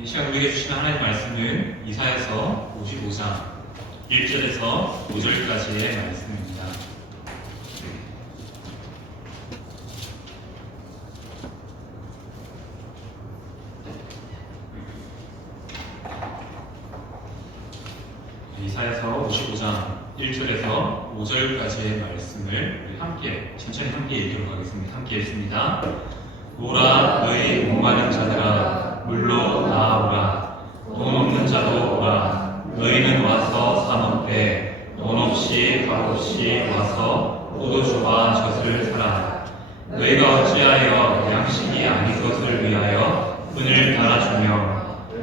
이 시간 우리에게 주시는 하나님의 말씀은 이사야서 55장 1절에서 5절까지의 말씀입니다. 이사야서 55장 1절에서 5절까지의 말씀을 우리 함께 천천히 함께 읽도록 하겠습니다. 함께 읽습니다. 오라 너희 목마른 자들아 물로 나아오라. 돈 없는 자도 오라. 너희는 와서 사 먹되 돈 없이 값 없이 와서 포도주와 젖을 사라. 너희가 어찌하여 양식이 아닌 것을 위하여 분을 달아주며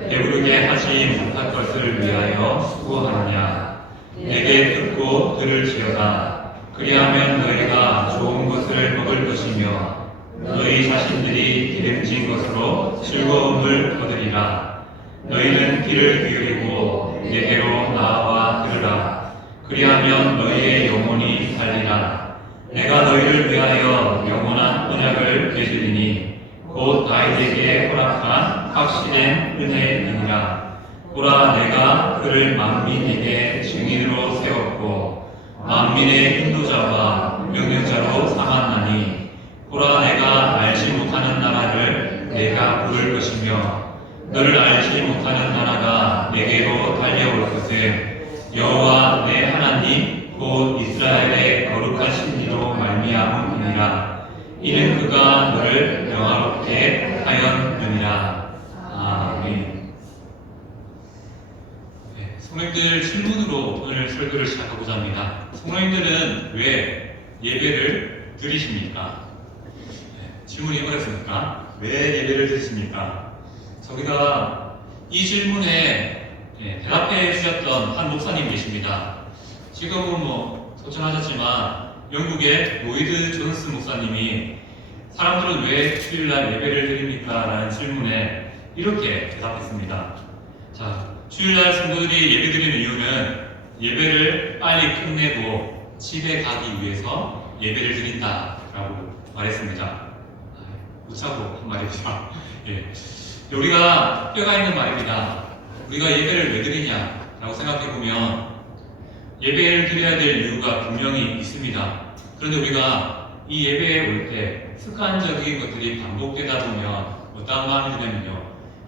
배부르게 하지 못할 것을 위하여 수고하느냐. 내게 듣고 들을지어다. 그리하면 너희가 좋은 것을 먹을 것이며 너희 자신들이 기름진 것으로 즐거움을 거두리라. 너희는 귀를 기울이고 내게로 나와 들으라. 그리하면 너희의 영혼이 살리라. 내가 너희를 위하여 영원한 언약을 맺으리니 곧 다윗에게 허락한 확실한 은혜이니라. 보라 내가 그를 만민에게 증인으로 세웠고 만민의 인도자와 명령자로 삼았나니 보라 내가 알지 못하는 나라를 내가 부를 것이며 너를 알지 못하는 나라가 내게로 달려올 것은 여호와 내 하나님 곧 이스라엘의 거룩하신 이로 말미암음이니라. 이는 그가 너를 영화롭게 하였느니라. 아멘. 성도님들 질문으로 오늘 설교를 시작하고자 합니다. 성도님들은 왜 예배를 드리십니까? 질문이 어렵습니까? 왜 예배를 드리십니까? 저기가 이 질문에 대답해 주셨던 한 목사님 계십니다. 지금은 소천하셨지만 영국의 로이드 존스 목사님이 사람들은 왜 주일날 예배를 드립니까? 라는 질문에 이렇게 대답했습니다. 자, 주일날 성도들이 예배 드리는 이유는 예배를 빨리 끝내고 집에 가기 위해서 예배를 드린다라고 말했습니다. 웃자고 한 말입니다. 우리가 뼈가 있는 말입니다. 우리가 예배를 왜 드리냐라고 생각해보면 예배를 드려야 될 이유가 분명히 있습니다. 그런데 우리가 이 예배에 올 때 습관적인 것들이 반복되다 보면 어떤 마음이 드냐면요,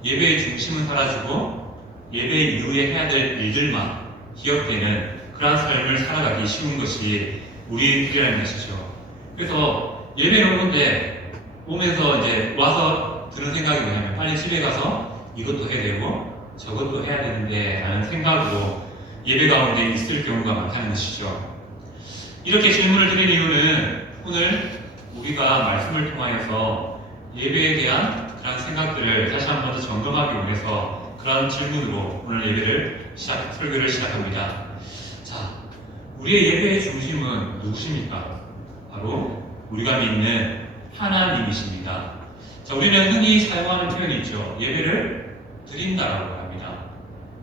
예배의 중심은 사라지고 예배 이후에 해야 될 일들만 기억되는 그런 삶을 살아가기 쉬운 것이 우리들이라는 것이죠. 그래서 예배는 오는데 오면서 이제 와서 드는 생각이 뭐냐면 빨리 집에 가서 이것도 해야 되고 저것도 해야 되는데 라는 생각으로 예배 가운데 있을 경우가 많다는 것이죠. 이렇게 질문을 드린 이유는 오늘 우리가 말씀을 통하여서 예배에 대한 그런 생각들을 다시 한 번 더 점검하기 위해서 그런 질문으로 오늘 설교를 시작합니다. 자, 우리의 예배의 중심은 누구십니까? 바로 우리가 믿는 하나님이십니다. 자, 우리는 흔히 사용하는 표현이 있죠. 예배를 드린다라고 합니다.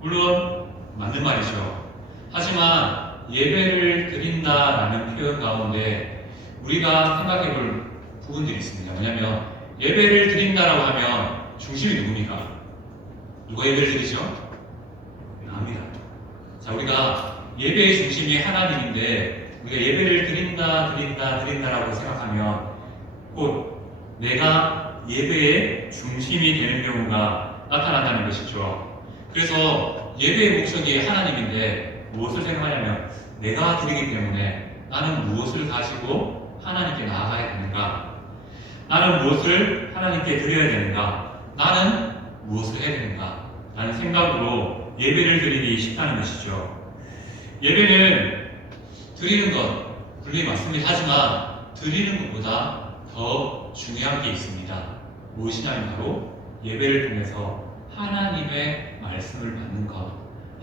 물론 맞는 말이죠. 하지만 예배를 드린다라는 표현 가운데 우리가 생각해 볼 부분들이 있습니다. 뭐냐면 예배를 드린다라고 하면 중심이 누굽니까? 누가 예배를 드리죠? 남이다. 자, 우리가 예배의 중심이 하나님인데 우리가 예배를 드린다라고 생각하면 곧 내가 예배의 중심이 되는 경우가 나타난다는 것이죠. 그래서 예배의 목적이 하나님인데 무엇을 생각하냐면 내가 드리기 때문에 나는 무엇을 가지고 하나님께 나아가야 되는가? 나는 무엇을 하나님께 드려야 되는가? 나는 무엇을 해야 되는가? 라는 생각으로 예배를 드리기 쉽다는 것이죠. 예배는 드리는 것 분명히 맞습니다. 하지만 드리는 것보다 더 중요한 게 있습니다. 무엇이냐면 바로 예배를 통해서 하나님의 말씀을 받는 것,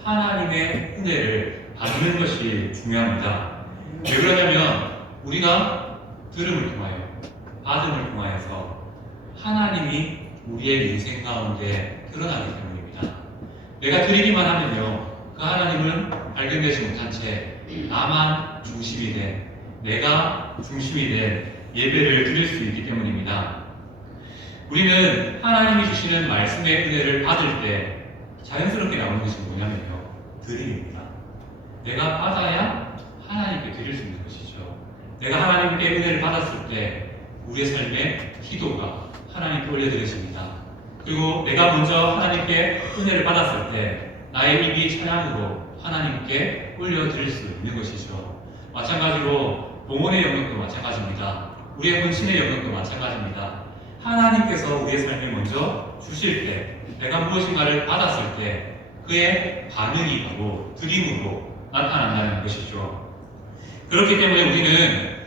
하나님의 은혜를 받는 것이 중요합니다. 왜 그러냐면 우리가 들음을 통하여, 받음을 통하여서 하나님이 우리의 인생 가운데 드러나기 때문입니다. 내가 드리기만 하면요, 그 하나님은 발견되지 못한 채 나만 중심이 된, 내가 중심이 된 예배를 드릴 수 있기 때문입니다. 우리는 하나님이 주시는 말씀의 은혜를 받을 때 자연스럽게 나오는 것이 뭐냐면요, 드림입니다. 내가 받아야 하나님께 드릴 수 있는 것이죠. 내가 하나님께 은혜를 받았을 때 우리의 삶에 기도가 하나님께 올려드려집니다. 그리고 내가 먼저 하나님께 은혜를 받았을 때 나의 입이 찬양으로 하나님께 올려드릴 수 있는 것이죠. 마찬가지로 봉헌의 영역도 마찬가지입니다. 우리의 헌신의 영역도 마찬가지입니다. 하나님께서 우리의 삶에 먼저 주실 때, 내가 무엇인가를 받았을 때 그의 반응이 바로 드림으로 나타난다는 것이죠. 그렇기 때문에 우리는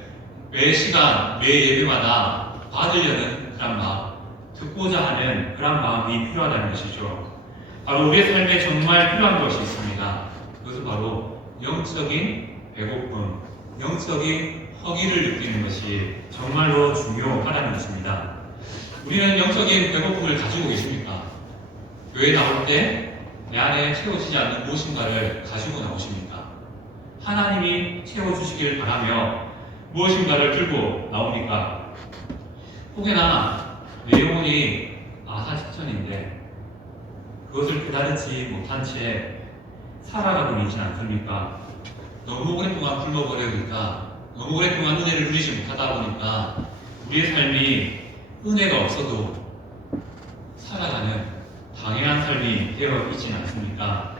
매 시간, 매 예배마다 받으려는 그런 마음, 듣고자 하는 그런 마음이 필요하다는 것이죠. 바로 우리의 삶에 정말 필요한 것이 있습니다. 그것은 바로 영적인 배고픔, 영적인 허기를 느끼는 것이 정말로 중요하다는 것입니다. 우리는 영적인 배고픔을 가지고 계십니까? 교회 나올 때 내 안에 채워지지 않는 무엇인가를 가지고 나오십니까? 하나님이 채워주시길 바라며 무엇인가를 들고 나옵니까? 혹여나 내 영혼이 아사직전인데 그것을 깨달지 못한 채 살아가고 있지 않습니까? 너무 오랫동안 굶어버려니까, 너무 오랫동안 은혜를 누리지 못하다 보니까 우리의 삶이 은혜가 없어도 살아가는 당연한 삶이 되어 있지는 않습니까?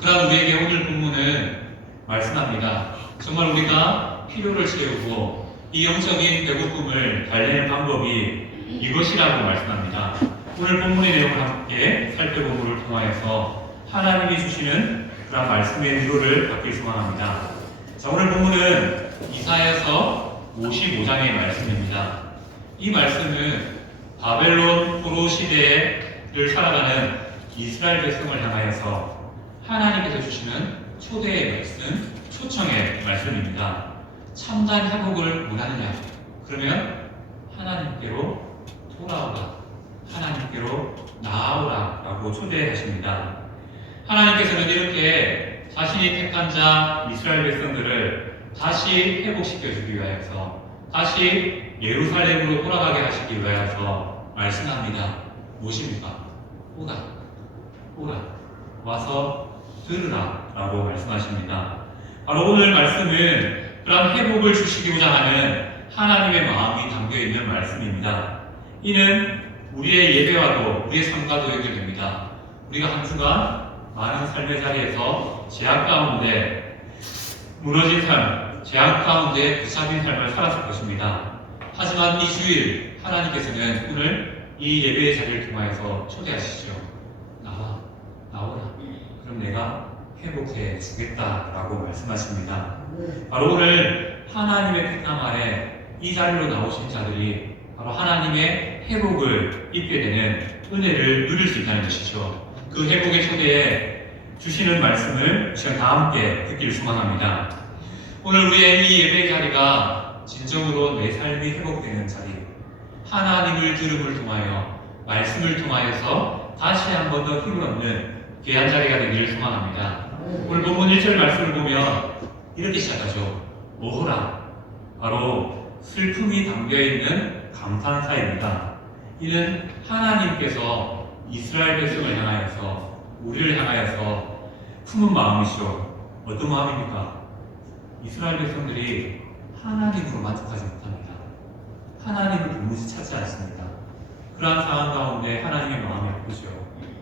그러나 우리에게 오늘 본문은 말씀합니다. 정말 우리가 필요를 채우고 이 영적인 배고픔을 달래는 방법이 이것이라고 말씀합니다. 오늘 본문의 내용을 함께 살펴보기를 통하여서 하나님이 주시는 그런 말씀의 위로를 받길 소망합니다. 자, 오늘 본문은 이사야서 55장의 말씀입니다. 이 말씀은 바벨론 포로 시대를 살아가는 이스라엘 백성을 향하여서 하나님께서 주시는 초대의 말씀, 초청의 말씀입니다. 참단 회복을 원하느냐? 그러면 하나님께로 돌아오라, 하나님께로 나아오라 라고 초대하십니다. 하나님께서는 이렇게 자신이 택한 자 이스라엘 백성들을 다시 회복시켜주기 위하여서, 다시 예루살렘으로 돌아가게 하시기 위하여서 말씀합니다. 무엇입니까? 오라, 오라, 와서 들으라 라고 말씀하십니다. 바로 오늘 말씀은 그런 회복을 주시고자 하는 하나님의 마음이 담겨있는 말씀입니다. 이는 우리의 예배와도 우리의 삶과도 연결됩니다. 우리가 한 주간 많은 삶의 자리에서 제약 가운데 무너진 삶, 제약 가운데 붙잡힌 삶을 살았을 것입니다. 하지만 이 주일 하나님께서는 오늘 이 예배의 자리를 통하여서 초대하시죠. 나오라. 그럼 내가 회복해 주겠다라고 말씀하십니다. 바로 오늘 하나님의 택함 아래 이 자리로 나오신 자들이 바로 하나님의 회복을 입게 되는 은혜를 누릴 수 있다는 것이죠. 그 회복의 초대에 주시는 말씀을 시간 다 함께 듣기를 소망합니다. 오늘 우리의 이 예배의 자리가 진정으로 내 삶이 회복되는 자리, 하나님을 들음을 통하여, 말씀을 통하여서 다시 한 번 더 힘을 얻는 귀한 자리가 되기를 소망합니다. 오늘 본문 1절 말씀을 보면 이렇게 시작하죠. 오호라. 바로 슬픔이 담겨있는 감탄사입니다. 이는 하나님께서 이스라엘 백성을 향하여서, 우리를 향하여서 품은 마음이시죠. 어떤 마음입니까? 이스라엘 백성들이 하나님으로 만족하지 못합니다. 하나님을 도무지 찾지 않습니다. 그러한 상황 가운데 하나님의 마음이 아프죠.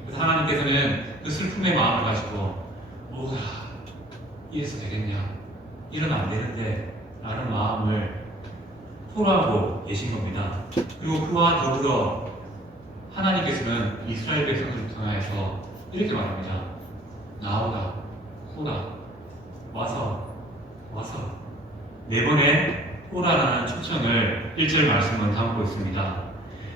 그래서 하나님께서는 그 슬픔의 마음을 가지고 오라, 이래서 되겠냐? 이러면 안 되는데 라는 마음을 토로하고 계신 겁니다. 그리고 그와 더불어 하나님께서는 이스라엘 백성들을 통하여서 이렇게 말합니다. 나오라, 오라, 와서 네 번의 오라라는 초청을 1절 말씀은 담고 있습니다.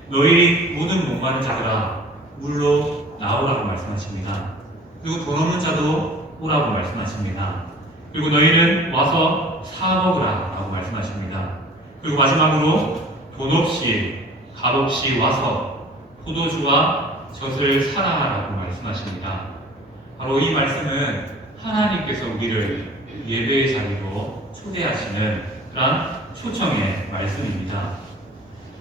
너희 모든 목마른 자들아 물로 나오라고 말씀하십니다. 그리고 돈 없는 자도 오라고 말씀하십니다. 그리고 너희는 와서 사 먹으라 라고 말씀하십니다. 그리고 마지막으로 돈 없이 값 없이 와서 포도주와 젖을 사라 라고 말씀하십니다. 바로 이 말씀은 하나님께서 우리를 예배의 자리로 초대하시는 그런 초청의 말씀입니다.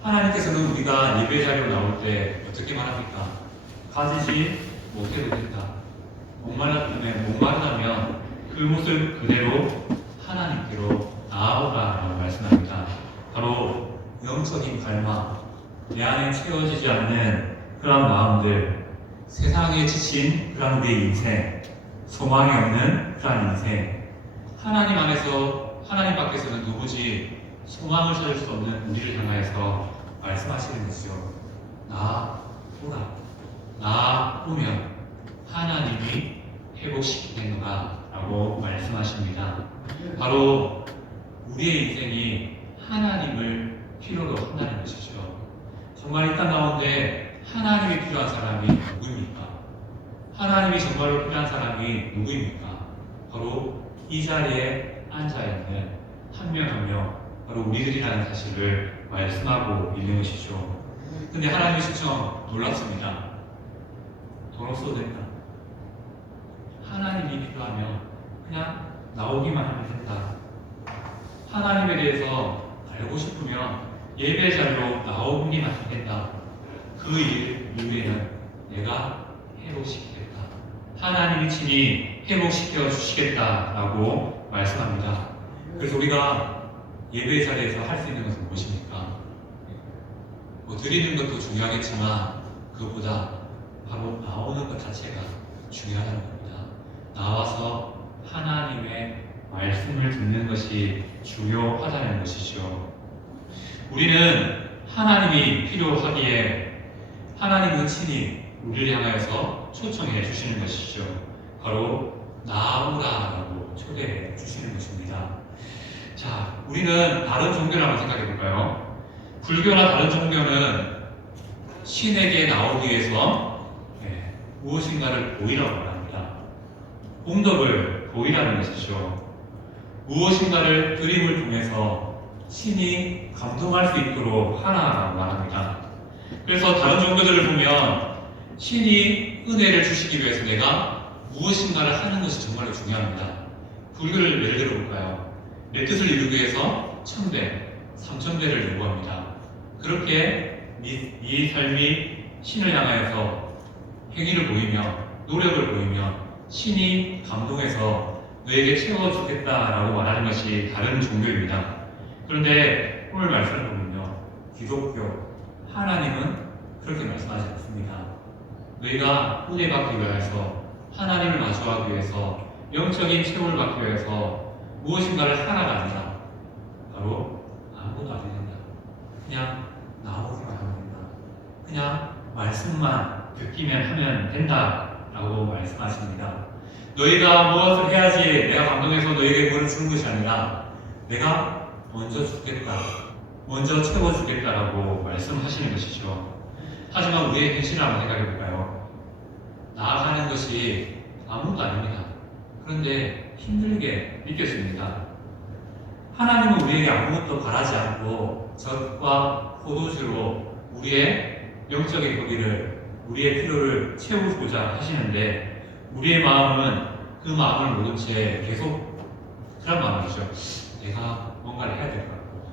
하나님께서는 우리가 예배 자리로 나올 때 어떻게 말합니까? 가지지 못해도 된다. 목마르다면 그 모습 그대로 하나님께로 나아오라라고 말씀합니다. 바로 영적인 갈망, 내 안에 채워지지 않는 그런 마음들, 세상에 지친 그런 우리의 인생, 소망이 없는 그런 인생, 하나님 안에서, 하나님 밖에서는 도무지 소망을 찾을 수 없는 우리를 향하여서 말씀하시는 것이요. 나오라. 나오면 하나님이 회복시키겠노라 라고 말씀하십니다. 바로 우리의 인생이 하나님을 필요로 한다는 것이죠. 정말 이 땅 가운데 하나님이 필요한 사람이 누구입니까? 하나님이 정말로 필요한 사람이 누구입니까? 바로 이 자리에 앉아있는 한 명 한 명, 바로 우리들이라는 사실을 말씀하고 있는 것이죠. 근데 하나님의 신청 놀랍습니다. 돈 없어도 된다. 하나님이 필요하면 그냥 나오기만 하면 된다. 하나님에 대해서 알고 싶으면 예배 자리로 나오기만 하면 된다. 그 일 이후에는 내가 회복시키겠다. 하나님이 친히 회복시켜 주시겠다라고 말씀합니다. 그래서 우리가 예배 자리에서 할 수 있는 것은 무엇입니까? 드리는 것도 중요하겠지만 그것보다 바로 나오는 것 자체가 중요하다는 겁니다. 나와서 하나님의 말씀을 듣는 것이 중요하다는 것이죠. 우리는 하나님이 필요하기에 하나님은 친히 우리를 향하여서 초청해 주시는 것이죠. 바로 나오라라고 초대해 주시는 것입니다. 자, 우리는 다른 종교를 한번 생각해 볼까요? 불교나 다른 종교는 신에게 나오기 위해서 무엇인가를 보이라고 말합니다. 공덕을 보이라는 것이죠. 무엇인가를 드림을 통해서 신이 감동할 수 있도록 하라고 말합니다. 그래서 다른 종교들을 보면 신이 은혜를 주시기 위해서 내가 무엇인가를 하는 것이 정말로 중요합니다. 불교를 예를 들어볼까요? 내 뜻을 이루기 위해서 1000배, 3000배를 요구합니다. 그렇게 네 삶이 신을 향하여서 행위를 보이며 노력을 보이며 신이 감동해서 너에게 채워주겠다라고 말하는 것이 다른 종교입니다. 그런데 오늘 말씀을 보면요, 기독교, 하나님은 그렇게 말씀하지 않습니다. 너희가 은혜 받기 위해서, 하나님을 마주하기 위해서, 영적인 채움을 받기 위해서 무엇인가를 하나가 아니라 바로 아무것도 안 된다. 그냥 나오기만 하면 된다. 그냥 말씀만 듣기만 하면 된다라고 말씀하십니다. 너희가 무엇을 해야지 내가 감동해서 너희에게 무엇을 주는 것이 아니라 내가 먼저 주겠다, 먼저 채워주겠다라고 말씀하시는 것이죠. 하지만 우리의 현실을 한번 생각해 볼까요? 나아가는 것이 아무것도 아닙니다. 그런데 힘들게 느껴집니다. 하나님은 우리에게 아무것도 바라지 않고 젖과 포도주로 우리의 영적인 거기를, 우리의 필요를 채우고자 하시는데 우리의 마음은 그 마음을 모른 채 계속 그런 마음이죠. 내가 뭔가를 해야 될 것 같고,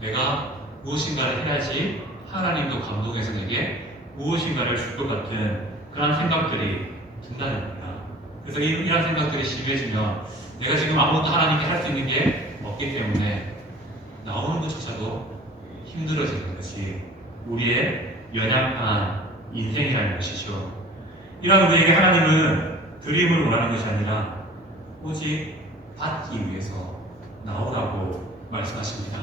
내가 무엇인가를 해야지 하나님도 감동해서 내게 무엇인가를 줄 것 같은 그런 생각들이 든다는 겁니다. 그래서 이런 생각들이 심해지면 내가 지금 아무것도 하나님께 할 수 있는 게 없기 때문에 나오는 것조차도 힘들어지는 것이 우리의 연약한 인생이라는 것이죠. 이런 우리에게 하나님은 드림을 원하는 것이 아니라 오직 받기 위해서 나오라고 말씀하십니다.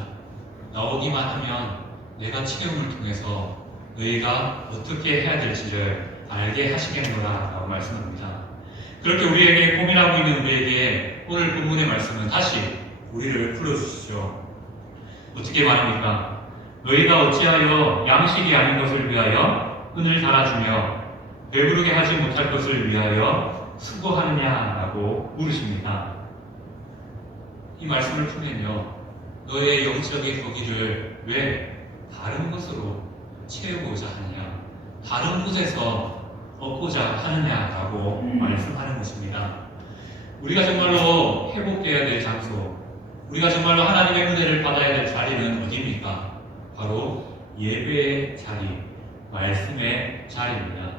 나오기만 하면 내가 체험을 통해서 너희가 어떻게 해야 될지를 알게 하시겠노라 라고 말씀합니다. 그렇게 우리에게 고민하고 있는 우리에게 오늘 본문의 말씀은 다시 우리를 불러주시죠. 어떻게 말합니까? 너희가 어찌하여 양식이 아닌 것을 위하여 은을 달아주며 배부르게 하지 못할 것을 위하여 수고하느냐라고 물으십니다. 이 말씀을 풀면요, 너의 영적인 거기를 왜 다른 것으로 채우고자 하느냐, 다른 곳에서 얻고자 하느냐라고 말씀하는 것입니다. 우리가 정말로 회복되어야 될 장소, 우리가 정말로 하나님의 은혜를 받아야 될 자리는 어디입니까? 바로 예배의 자리, 말씀의 자리입니다.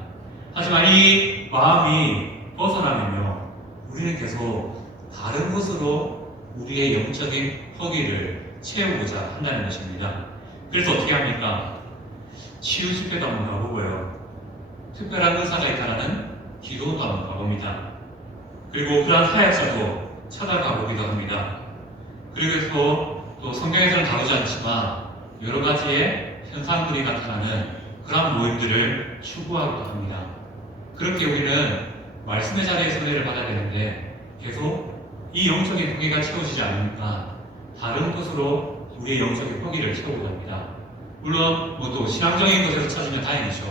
하지만 이 마음이 벗어나면요, 우리는 계속 다른 곳으로 우리의 영적인 허기를 채우고자 한다는 것입니다. 그래서 어떻게 합니까? 치유 집회도 한번 가보고요. 특별한 은사가 있다라는 기도도 한번 가봅니다. 그리고 그러한 사역자도 찾아가보기도 합니다. 그래서 또 성경에서는 다루지 않지만 여러 가지의 현상들이 나타나는 그런 모임들을 추구하기도 합니다. 그렇게 우리는 말씀의 자리에서 은혜를 받아야 되는데 계속 이 영적인 허기가 채워지지 않으니까 다른 곳으로 우리의 영적인 허기를 채우고 합니다. 물론 또 신앙적인 것에서 찾으면 다행이죠.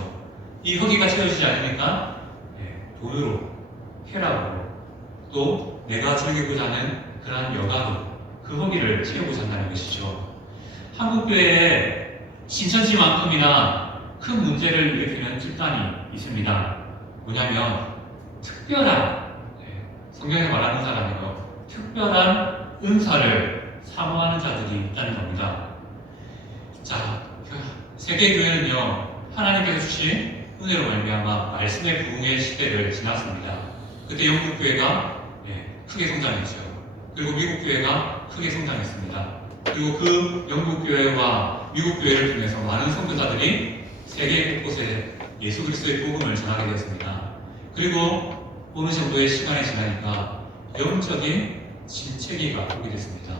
이 허기가 채워지지 않으니까 돈으로, 쾌락으로, 또 내가 즐기고자 하는 그러한 여가로 그 허기를 채우고자 한다는 것이죠. 한국교회에 신천지만큼이나 큰 문제를 일으키는 집단이 있습니다. 뭐냐면 특별한, 성경에 말하는 은사라는 것, 특별한 은사를 사모하는 자들이 있다는 겁니다. 자, 세계교회는요, 하나님께서 주신 은혜로 말미암아 말씀의 부흥의 시대를 지났습니다. 그때 영국교회가 크게 성장했죠. 그리고 미국교회가 크게 성장했습니다. 그리고 그 영국교회와 미국교회를 통해서 많은 선교사들이 세계 곳곳에 예수 그리스도의 복음을 전하게 되었습니다. 그리고 어느 정도의 시간이 지나니까 영적인 침체기가 오게 됐습니다.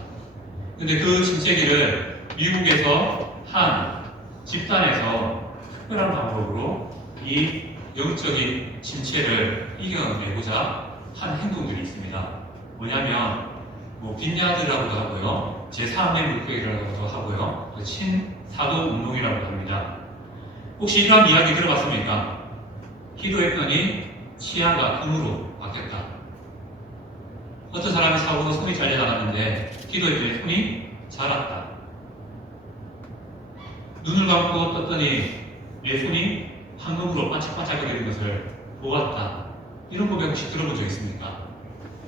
근데 그 침체기를 미국에서 한 집단에서 특별한 방법으로 이 영적인 침체를 이겨내고자 한 행동들이 있습니다. 뭐냐면 빈야드라고도 하고요, 제3의 물교회라고도 하고요, 친사도 운동이라고 합니다. 혹시 이러한 이야기 들어봤습니까? 기도의 편이 치아가 흠으로 바뀌었다. 어떤 사람이 사고로 손이 잘려나갔는데 기도의 편에 손이 자랐다. 눈을 감고 떴더니 내 손이 황금으로 반짝반짝거리는 것을 보았다. 이런 고백 혹시 들어본 적 있습니까?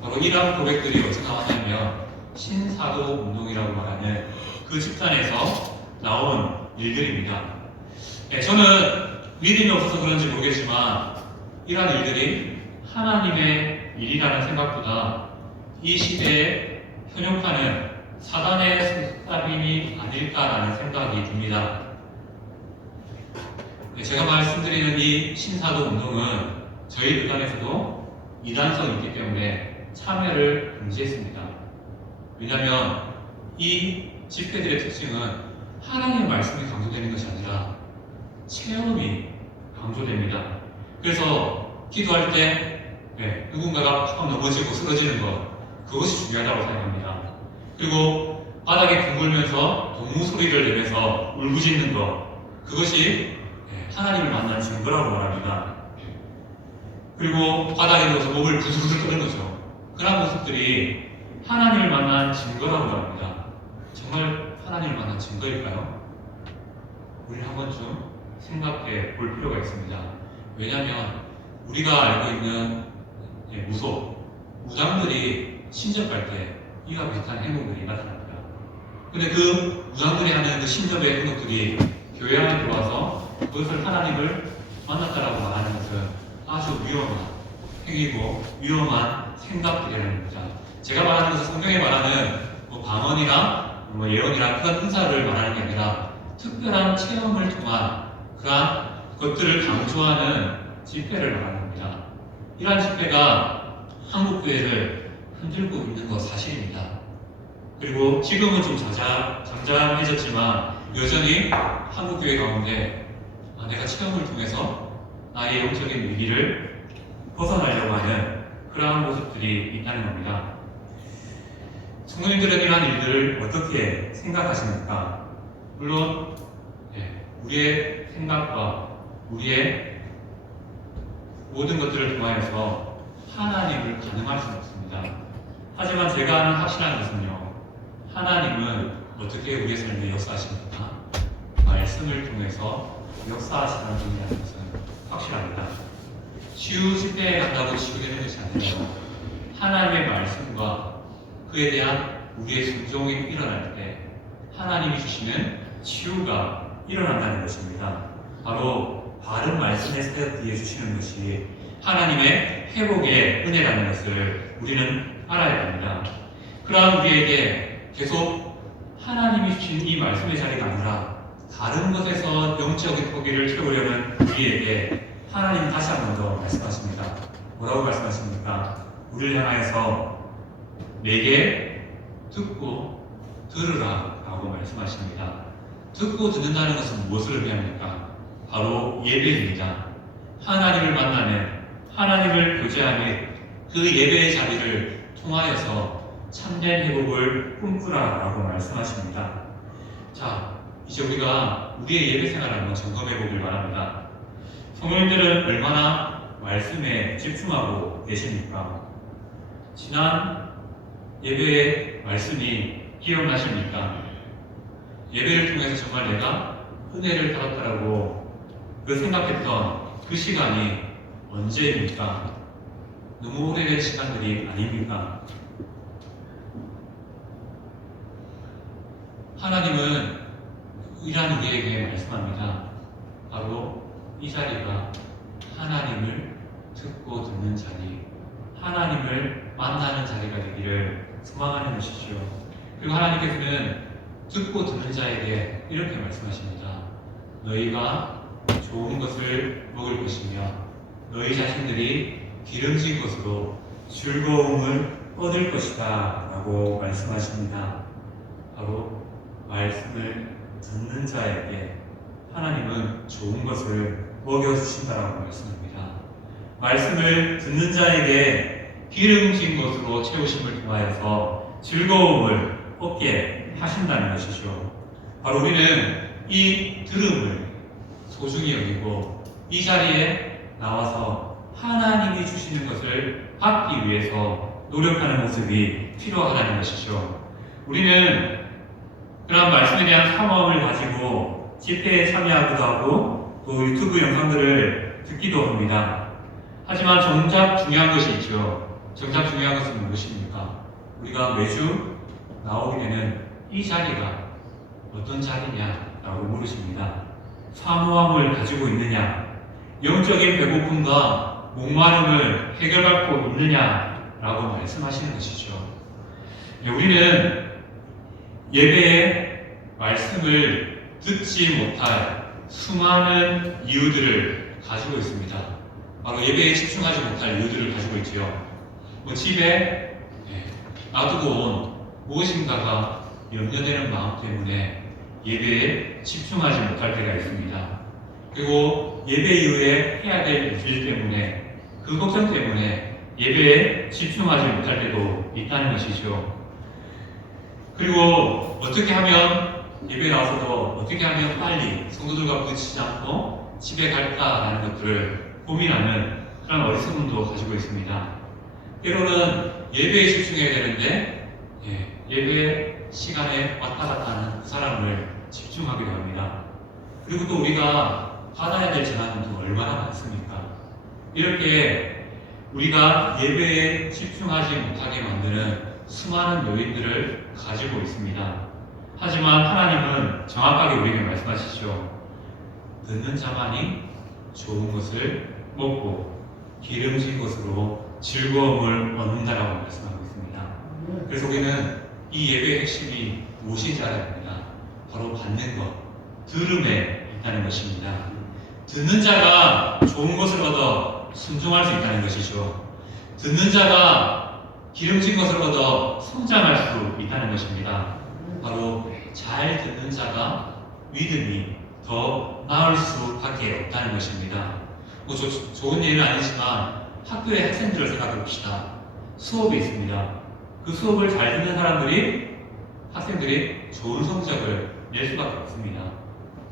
바로 이러한 고백들이 어디서 나왔냐면 신사도 운동이라고 말하는 그 집단에서 나온 일들입니다. 저는 믿음이 없어서 그런지 모르겠지만 이러한 일들이 하나님의 일이라는 생각보다 이 시대에 현혹하는 사단의 속삭임이 아닐까라는 생각이 듭니다. 제가 말씀드리는 이 신사도 운동은 저희 교단에서도 이단성이 있기 때문에 참여를 금지했습니다. 왜냐하면 이 집회들의 특징은 하나님의 말씀이 강조되는 것이 아니라 체험이 강조됩니다. 그래서 기도할 때 누군가가 팍 넘어지고 쓰러지는 것, 그것이 중요하다고 생각합니다. 그리고 바닥에 둥글면서 동무 소리를 내면서 울부짖는 것, 그것이 하나님을 만난 증거라고 말합니다. 그리고 바닥에 누워서 몸을 부들부들 떠는 거죠. 그런 모습들이 하나님을 만난 증거라고 말합니다. 정말 하나님을 만난 증거일까요? 우리는 한 번쯤 생각해 볼 필요가 있습니다. 왜냐하면 우리가 알고 있는 무당들이 신접할 때 이와 비슷한 행동들이 나타납니다. 근데 그 무당들이 하는 그 신접의 행동들이 교회 안에 들어와서 그것을 하나님을 만났다라고 말하는 것은 아주 위험한 행위고 위험한 생각들이라는 겁니다. 제가 말하는 것은 성경에 말하는 방언이나 예언이나 그런 은사를 말하는 게 아니라 특별한 체험을 통한 그러한 것들을 강조하는 집회를 말하는 겁니다. 이러한 집회가 한국 교회를 흔들고 있는 것 사실입니다. 그리고 지금은 좀 잠잠해졌지만 여전히 한국 교회 가운데 내가 체험을 통해서 나의 영적인 위기를 벗어나려고 하는 그러한 모습들이 있다는 겁니다. 성도님들은 이러한 일들을 어떻게 생각하십니까? 물론 우리의 생각과 우리의 모든 것들을 통하여서 하나님을 가늠할 수는 없습니다. 하지만 제가 아는 확실한 것은요, 하나님은 어떻게 우리의 삶에 역사하십니까? 말씀을 통해서 역사하시는 분이라는 것은 확실합니다. 치유 집회에 간다고 치유되는 것이 아니라 하나님의 말씀과 그에 대한 우리의 순종이 일어날 때 하나님이 주시는 치유가 일어난다는 것입니다. 바로 바른 말씀의 스타트에 주시는 것이 하나님의 회복의 은혜라는 것을 우리는 알아야 합니다. 그러한 우리에게 계속 하나님이 주신 이 말씀의 자리가 아니라 다른 것에서 영적인 포기를 채우려는 우리에게 하나님 다시 한 번 더 말씀하십니다. 뭐라고 말씀하십니까? 우리를 향하여서 내게 듣고 들으라 라고 말씀하십니다. 듣고 듣는다는 것은 무엇을 의미합니까? 바로 예배입니다. 하나님을 만나는, 하나님을 교제하는 그 예배의 자리를 통하여서 참된 회복을 꿈꾸라 라고 말씀하십니다. 자, 이제 우리가 우리의 예배 생활을 한번 점검해 보길 바랍니다. 성도님들은 얼마나 말씀에 집중하고 계십니까? 지난 예배의 말씀이 기억나십니까? 예배를 통해서 정말 내가 은혜를 받았다라고 생각했던 그 시간이 언제입니까? 너무 오래된 시간들이 아닙니까? 하나님은 이란 우리에게 말씀합니다. 바로 이 자리가 하나님을 듣고 듣는 자리, 하나님을 만나는 자리가 되기를 소망하는 것이죠. 그리고 하나님께서는 듣고 듣는 자에게 이렇게 말씀하십니다. 너희가 좋은 것을 먹을 것이며 너희 자신들이 기름진 것으로 즐거움을 얻을 것이다 라고 말씀하십니다. 바로 말씀을 듣는 자에게 하나님은 좋은 것을 먹여주신다라고 말씀합니다. 말씀을 듣는 자에게 기름진 것으로 채우심을 통하여서 즐거움을 얻게 하신다는 것이죠. 바로 우리는 이 들음을 소중히 여기고 이 자리에 나와서 하나님이 주시는 것을 받기 위해서 노력하는 모습이 필요하다는 것이죠. 우리는 그런 말씀에 대한 사모함을 가지고 집회에 참여하기도 하고 또 유튜브 영상들을 듣기도 합니다. 하지만 정작 중요한 것이 있죠. 정작 중요한 것은 무엇입니까? 우리가 매주 나오게 되는 이 자리가 어떤 자리냐라고 물으십니다. 사모함을 가지고 있느냐? 영적인 배고픔과 목마름을 해결받고 있느냐라고 말씀하시는 것이죠. 우리는 예배의 말씀을 듣지 못할 수많은 이유들을 가지고 있습니다. 바로 예배에 집중하지 못할 이유들을 가지고 있지요. 집에 놔두고 온 무엇인가가 염려되는 마음 때문에 예배에 집중하지 못할 때가 있습니다. 그리고 예배 이후에 해야 될 일들 때문에 그 걱정 때문에 예배에 집중하지 못할 때도 있다는 것이죠. 그리고 어떻게 하면 예배에 나와서도 어떻게 하면 빨리 성도들과 부딪히지 않고 집에 갈까라는 것들을 고민하는 그런 어리석음도 가지고 있습니다. 때로는 예배에 집중해야 되는데 예배 시간에 왔다 갔다 하는 그 사람을 집중하기도 합니다. 그리고 또 우리가 받아야 될 재난은 또 얼마나 많습니까? 이렇게 우리가 예배에 집중하지 못하게 만드는 수많은 요인들을 가지고 있습니다. 하지만 하나님은 정확하게 우리에게 말씀하시죠. 듣는 자만이 좋은 것을 먹고 기름진 것으로 즐거움을 얻는다라고 말씀하고 있습니다. 그래서 우리는 이 예배의 핵심이 무엇인지 알아야 합니다. 바로 받는 것, 들음에 있다는 것입니다. 듣는 자가 좋은 것을 얻어 순종할 수 있다는 것이죠. 듣는 자가 기름진 것을 얻어 성장할 수 있다는 것입니다. 바로 잘 듣는 자가 믿음이 더 나을 수밖에 없다는 것입니다. 좋은 예는 아니지만 학교의 학생들을 생각해 봅시다. 수업이 있습니다. 그 수업을 잘 듣는 학생들이 좋은 성적을 낼 수밖에 없습니다.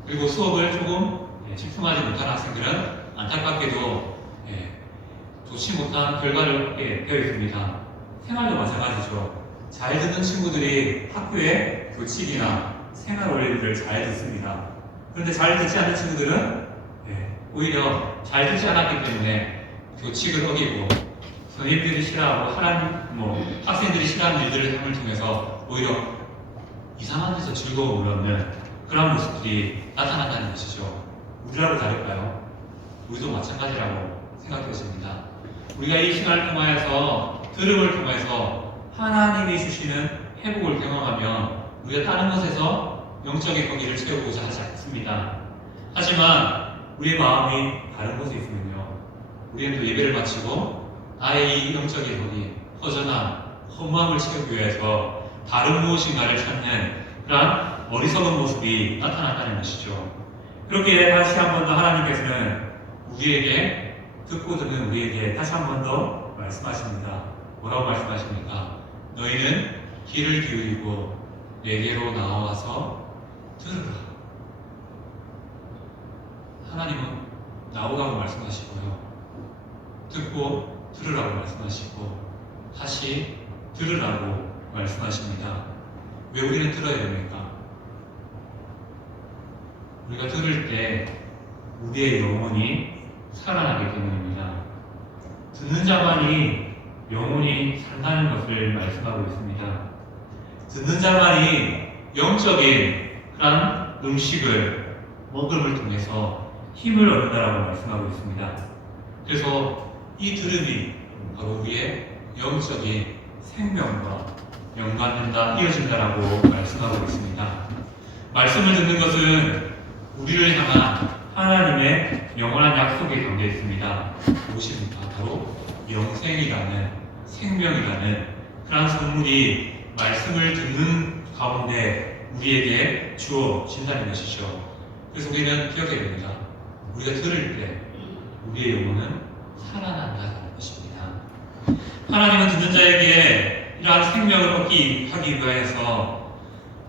그리고 수업을 조금 집중하지 못한 학생들은 안타깝게도 좋지 못한 결과를 얻게 되어 있습니다. 생활도 마찬가지죠. 잘 듣는 친구들이 학교의 교칙이나 생활 원리들을 잘 듣습니다. 그런데 잘 듣지 않는 친구들은 오히려 잘 듣지 않았기 때문에 교칙을 어기고 선생님들이 싫어하고 학생들이 싫어하는 일들을 통해서 오히려 이상한 데서 즐거움을 얻는 그런 모습들이 나타난다는 것이죠. 우리라고 다를까요? 우리도 마찬가지라고 생각되어집니다. 우리가 이 시간을 통하여서 들음을 통해서 하나님이 주시는 회복을 경험하면 우리가 다른 것에서 영적인 거기를 채우고자 하지 않습니다. 하지만 우리의 마음이 다른 곳에 있으면요, 우리는 또 예배를 마치고 나의 이 영적인 거기 허전함, 허무함을 채우기 위해서 다른 무엇인가를 찾는 그런 어리석은 모습이 나타났다는 것이죠. 그렇게 다시 한 번 더 하나님께서는 우리에게 듣고 듣는 우리에게 다시 한 번 더 말씀하십니다. 뭐라고 말씀하십니까? 너희는 귀를 기울이고 내게로 나와서 들으라. 하나님은 나오라고 말씀하시고요, 듣고 들으라고 말씀하시고 다시 들으라고 말씀하십니다. 왜 우리는 들어야 됩니까? 우리가 들을 때 우리의 영혼이 살아나기 때문입니다. 듣는 자만이 영혼이 산다는 것을 말씀하고 있습니다. 듣는 자만이 영적인 그런 음식을 먹음을 통해서 힘을 얻는다라고 말씀하고 있습니다. 그래서 이 들음이 바로 우리의 영적인 생명과 연관된다, 이어진다라고 말씀하고 있습니다. 말씀을 듣는 것은 우리를 향한 하나님의 영원한 약속에 담겨 있습니다. 무엇입니까? 바로 영생이라는, 생명이라는 그런 선물이 말씀을 듣는 가운데 우리에게 주어진다는 것이죠. 그래서 우리는 기억해야 됩니다. 우리가 들을 때 우리의 영혼은 살아난다는 것입니다. 하나님은 듣는 자에게 이러한 생명을 얻기 하기 위하여서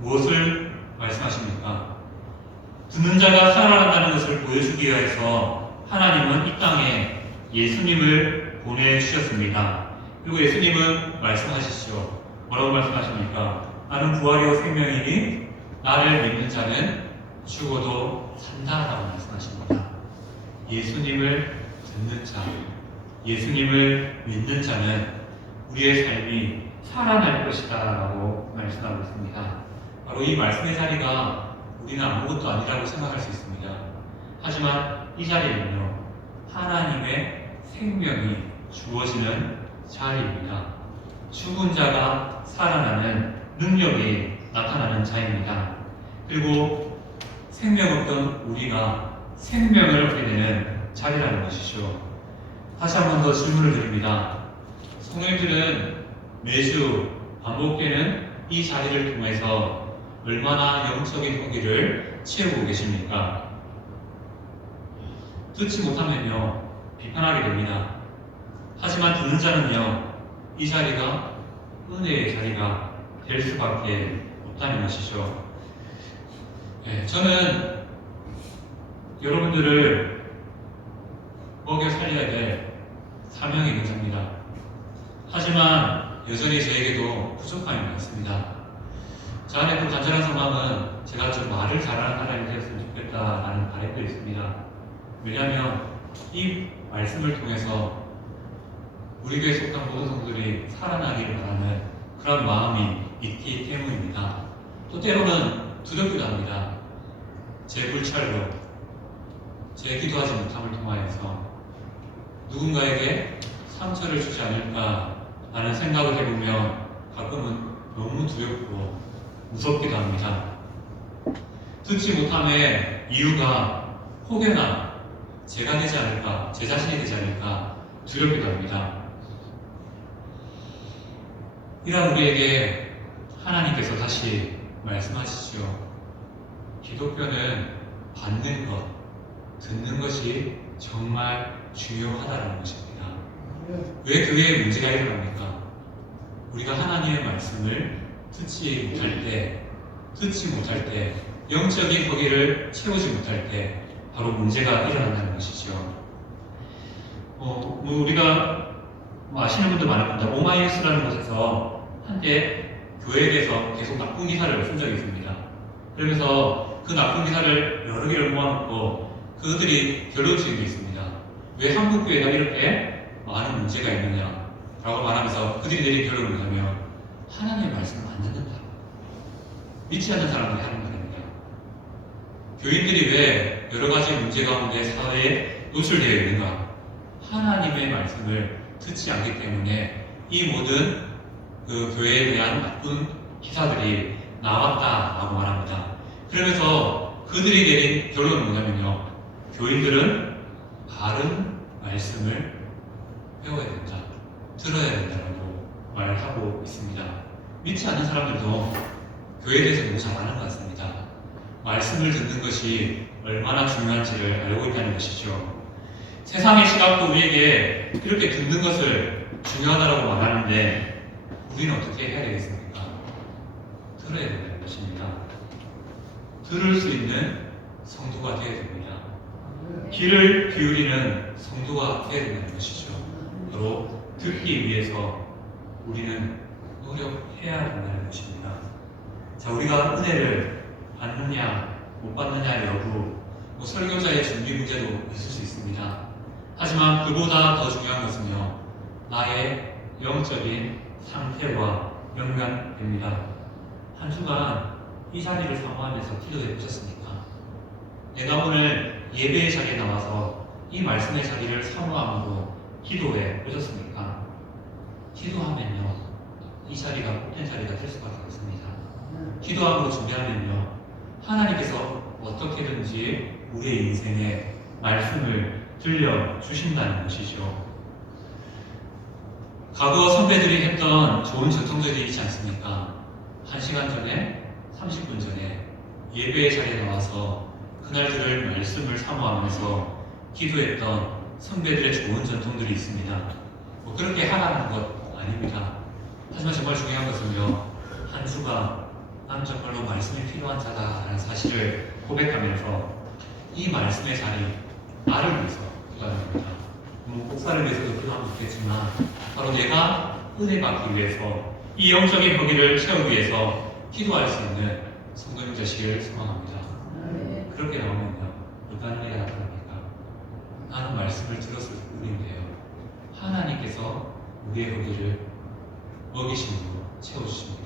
무엇을 말씀하십니까? 듣는 자가 살아난다는 것을 보여주기 위해서 하나님은 이 땅에 예수님을 보내주셨습니다. 그리고 예수님은 말씀하시죠. 뭐라고 말씀하십니까? 나는 부활이요 생명이니 나를 믿는 자는 죽어도 산다라고 말씀하십니다. 예수님을 듣는 자, 예수님을 믿는 자는 우리의 삶이 살아날 것이다 라고 말씀하고 있습니다. 바로 이 말씀의 자리가 우리는 아무것도 아니라고 생각할 수 있습니다. 하지만 이 자리는요, 하나님의 생명이 주어지는 자리입니다. 죽은 자가 살아나는 능력이 나타나는 자입니다. 그리고 생명 없던 우리가 생명을 얻게 되는 자리라는 것이죠. 다시 한 번 더 질문을 드립니다. 성령님들은 매주 반복되는 이 자리를 통해서 얼마나 영적인 허기를 채우고 계십니까? 듣지 못하면요, 비판하게 됩니다. 하지만 듣는 자는요, 이 자리가 은혜의 자리가 될 수밖에 없다는 것이죠. 네, 저는 여러분들을 먹여 살려야 될 사명이 있는 자입니다. 하지만 여전히 저에게도 부족함이 많습니다. 저 안에 그 간절한 소망은 제가 좀 말을 잘하는 사람이 되었으면 좋겠다라는 바람도 있습니다. 왜냐하면 이 말씀을 통해서 우리 교회에 속한 모든 성도들이 살아나기를 바라는 그런 마음이 있기 때문입니다. 또 때로는 두렵기도 합니다. 제 불찰로, 제 기도하지 못함을 통하여서 누군가에게 상처를 주지 않을까라는 생각을 해보면 가끔은 너무 두렵고 무섭기도 합니다. 듣지 못함의 이유가 혹여나 제가 되지 않을까, 제 자신이 되지 않을까 두렵기도 합니다. 이런 우리에게 하나님께서 다시 말씀하시죠. 기독교는 받는 것, 듣는 것이 정말 중요하다는 것입니다. 왜 그게 문제가 일어납니까? 우리가 하나님의 말씀을 듣지 못할 때, 영적인 거기를 채우지 못할 때 바로 문제가 일어난다는 것이죠. 우리가 아시는 분들 많을 겁니다. 오마이뉴스라는 곳에서 한때 교회에 대해서 계속 나쁜 기사를 쓴 적이 있습니다. 그러면서 그 나쁜 기사를 여러 개를 모아놓고 그들이 결론 지은 게 있습니다. 왜 한국 교회가 이렇게 많은 문제가 있느냐 라고 말하면서 그들이 내린 결론을 보자면 하나님의 말씀을 안 듣는다. 믿지 않는 사람들이 하는 말입니다. 교인들이 왜 여러 가지 문제 가운데 사회에 노출되어 있는가? 하나님의 말씀을 듣지 않기 때문에 이 모든 그 교회에 대한 나쁜 기사들이 나왔다라고 말합니다. 그러면서 그들이 내린 결론은 뭐냐면요. 교인들은 바른 말씀을 배워야 된다, 들어야 된다고 말을 하고 있습니다. 믿지 않는 사람들도 교회에 대해서 너무 잘 아는 것 같습니다. 말씀을 듣는 것이 얼마나 중요한지를 알고 있다는 것이죠. 세상의 시각도 우리에게 이렇게 듣는 것을 중요하다고 말하는데 우리는 어떻게 해야 되겠습니까? 들어야 된다는 것입니다. 들을 수 있는 성도가 되어야 됩니다. 귀를 기울이는 성도가 되어야 된다는 것이죠. 바로 듣기 위해서 우리는 노력해야 된다는 것입니다. 자, 우리가 은혜를 받느냐 못 받느냐의 여부, 설교자의 준비 문제도 있을 수 있습니다. 하지만 그보다 더 중요한 것은요, 나의 영적인 상태와 연관됩니다. 한 주간 이 자리를 사모하면서 기도해 보셨습니까? 내가 오늘 예배의 자리에 나와서 이 말씀의 자리를 사모함으로 기도해 보셨습니까? 기도하면요, 이 자리가 복된 자리가 될 수밖에 없습니다. 기도함으로 준비하면요, 하나님께서 어떻게든지 우리의 인생에 말씀을 들려주신다는 것이죠. 과거 선배들이 했던 좋은 전통들이 있지 않습니까? 1시간 전에, 30분 전에 예배의 자리에 나와서 그날들을 말씀을 사모하면서 기도했던 선배들의 좋은 전통들이 있습니다. 그렇게 하라는 것 아닙니다. 하지만 정말 중요한 것은요, 한 주가 난 정말로 말씀이 필요한 자다라는 사실을 고백하면서 이 말씀의 자리, 나를 위해서 기도하는 겁니다. 목사를 위해서도 기도하면 좋겠지만 바로 내가 은혜 받기 위해서 이 영적인 허기를 채우기 위해서 기도할 수 있는 성도님 되시기를 소망합니다. 그렇게 나오면요, 어떤 일이 나타납니까? 나는 말씀을 들었을 뿐인데요, 하나님께서 우리의 허기를 먹이심으로 채워주십니다.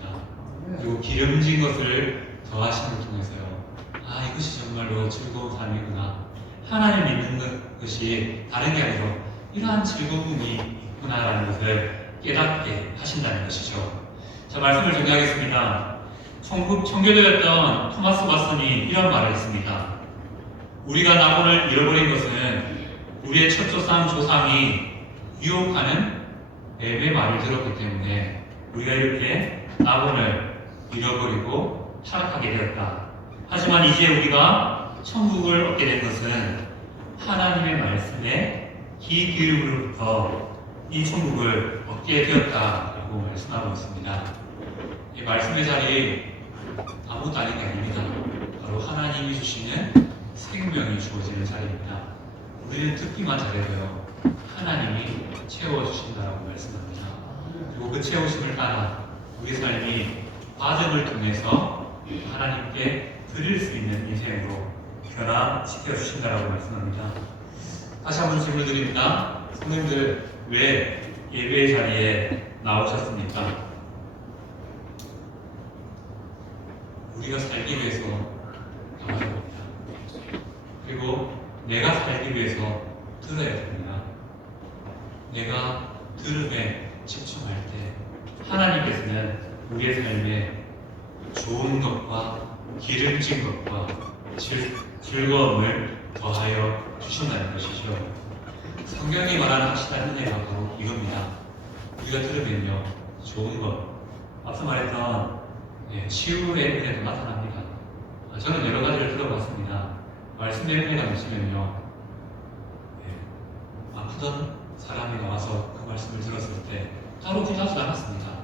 그리고 기름진 것을 더하심을 통해서요, 아, 이것이 정말로 즐거운 삶이구나, 하나님 믿는 것이 다른 게 아니라 이러한 즐거움이 있구나라는 것을 깨닫게 하신다는 것이죠. 자, 말씀을 정리하겠습니다. 청교도였던 토마스 왓슨이 이런 말을 했습니다. 우리가 낙원을 잃어버린 것은 우리의 첫 조상이 유혹하는 뱀의 말을 들었기 때문에 우리가 이렇게 낙원을 잃어버리고 타락하게 되었다. 하지만 이제 우리가 천국을 얻게 된 것은 하나님의 말씀에 귀 기울임으로부터 이 천국을 얻게 되었다라고 말씀하고 있습니다. 이 말씀의 자리 아무것도 아닌 게 아닙니다. 바로 하나님이 주시는 생명이 주어지는 자리입니다. 우리는 듣기만 잘해도요, 하나님이 채워주신다라고 말씀합니다. 그리고 그 채우심을 따라 우리 삶이 과정을 통해서 하나님께 드릴 수 있는 인생으로 변화시켜 주신다라고 말씀합니다. 다시 한번 질문 드립니다. 성도님들, 왜 예배의 자리에 나오셨습니까? 우리가 살기 위해서 나와야 됩니다. 그리고 내가 살기 위해서 들어야 됩니다. 내가 들음에 집중할 때 하나님께서는 우리의 삶에 좋은 것과 기름진 것과 즐거움을 더하여 주신다는 것이죠. 성경이 말하는 확실한 은혜가 바로 이겁니다. 우리가 들으면요, 좋은 것, 앞서 말했던 치유의 은혜도 나타납니다. 저는 여러 가지를 들어봤습니다. 말씀의 은혜가 넘치면요, 아프던 사람이 나와서 그 말씀을 들었을 때 따로 기도하지 않았습니다.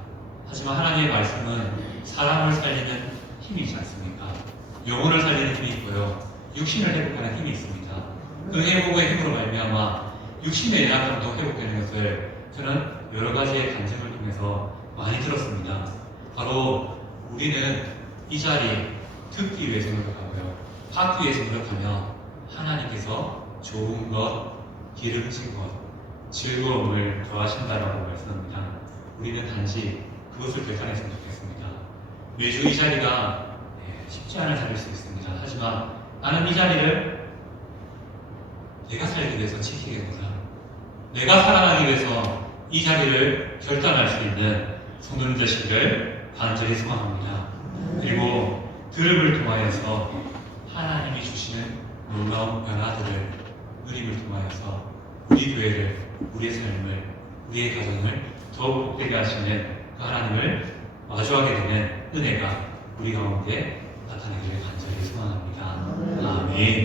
하지만 하나님의 말씀은 사람을 살리는 힘이 있지 않습니까? 영혼을 살리는 힘이 있고요, 육신을 회복하는 힘이 있습니다. 그 회복의 힘으로 말미암아 육신의 연약함도 회복되는 것을 저는 여러 가지의 간증을 통해서 많이 들었습니다. 바로 우리는 이 자리 듣기 위해서 노력하고요, 받기 위해서 노력하면 하나님께서 좋은 것, 기름진 것, 즐거움을 더하신다라고 말씀합니다. 우리는 단지 그것을 결단했으면 좋겠습니다. 매주 이 자리가 쉽지 않은 자리일 수 있습니다. 하지만 나는 이 자리를 내가 살기 위해서 지키겠구나. 내가 살아가기 위해서 이 자리를 결단할 수 있는 성도님 되시기를 간절히 소망합니다. 그리고 드립을 통하여서 하나님이 주시는 놀라운 변화들을 누림을 통하여서 우리 교회를, 우리의 삶을, 우리의 가정을 더욱 복되게 하시는 그 하나님을 마주하게 되는 은혜가 우리 가운데 나타나기를 간절히 소망합니다. 아멘.